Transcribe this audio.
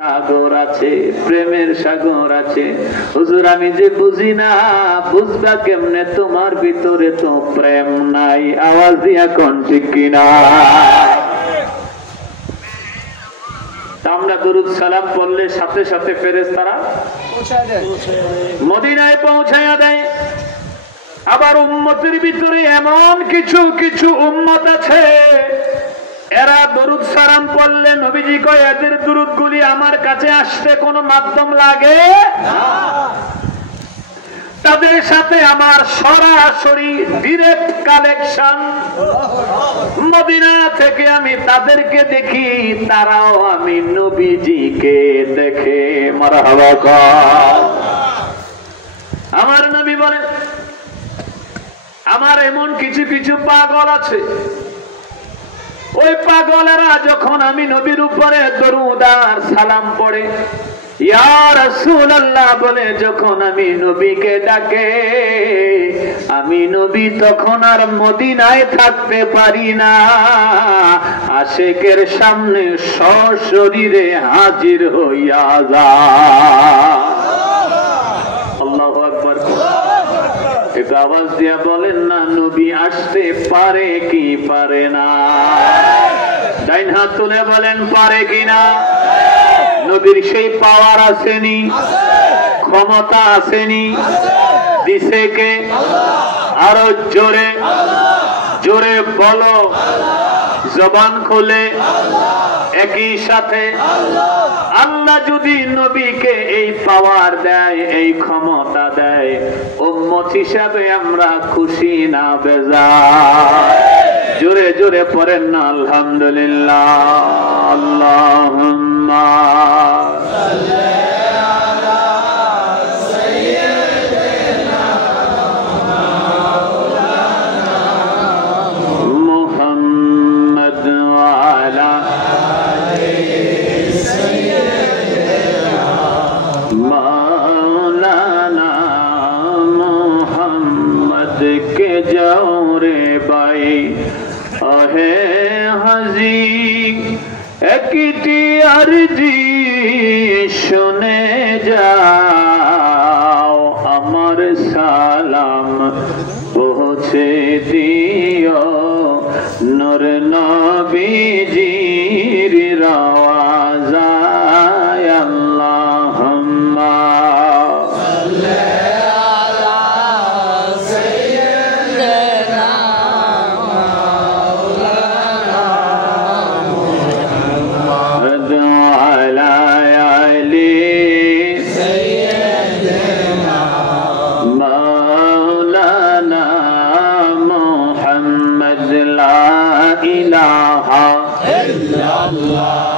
সাগর আছে, প্রেমের সাগর আছে। হুজুর আমি যে বুঝি না, বুঝবা কেমনে তোমার ভিতরে তো প্রেম নাই। আওয়াজ দিয়া কোন ঠিক কিনা? আমরা দুরূদ সালাম পড়লে সাথে সাথে ফেরেশতারা মদিনায় পৌঁছায়া দেয়। আবার উম্মতের ভিতরে এমন কিছু কিছু উম্মত আছে, এরা দরুদ সালাম পড়লে নবীজি কয় এদের দরুদ গুলি আমার কাছে আসতে কোনো মাধ্যম লাগে না, তাদের সাথে আমার সরাসরি ডাইরেক্ট কানেকশন। মদিনা থেকে আমি তাদেরকে দেখি, তারাও আমি নবীজিকে দেখে। মারহাবা। আমার নবী বলেন আমার এমন কিছু কিছু পাগল আছে, ওই পাগলেরা যখন আমি নবীর উপরে দরুদ আর সালাম পড়ে ইয়া রাসূলুল্লাহ বলে যখন আমি নবীকে ডাকে, আমি নবী তখন আর মদিনায় থাকতে পারি না, আশিকের সামনে সশরীরে হাজির হইয়া যায়। আল্লাহু আকবার। এক আওয়াজ দিয়া বলেন না, নবী আসতে পারে কি পারে না? ডাইন হাত তুলে বলেন পারে কিনা? নবীর সেই পাওয়ার আসেনি, ক্ষমতা আসেনি, দিছে কে? আরো জোরে জোরে বলো, জবান খুলে একই সাথে। আল্লাহ যদি নবীকে এই পাওয়ার দেয়, এই ক্ষমতা দেয়, উম্মত হিসাবে আমরা খুশি না বেজার? জোরে জোরে পড়েন না আলহামদুলিল্লাহ। আল্লাহুম্মা সাল্লি আলা সাইয়্যিদিনা মাওলানা মুহাম্মদ ওয়া আলা আলি সাইয়্যিদিনা মাওলানা মুহাম্মদ কে যাও রে ভাই আহে হাজি, একটি আরজি শুনে যাও, আমার সালাম পৌঁছে দিও নূর নবীজির রওজায়। আল্লাহুম্মা সাল্লি আলা সাইয়্যিদিনা মাওলানা মুহাম্মদ ওয়া আলা আলি সাইয়্যিদিনা মাওলানা মুহাম্মদ। লা ইলাহা ইল্লাল্লাহ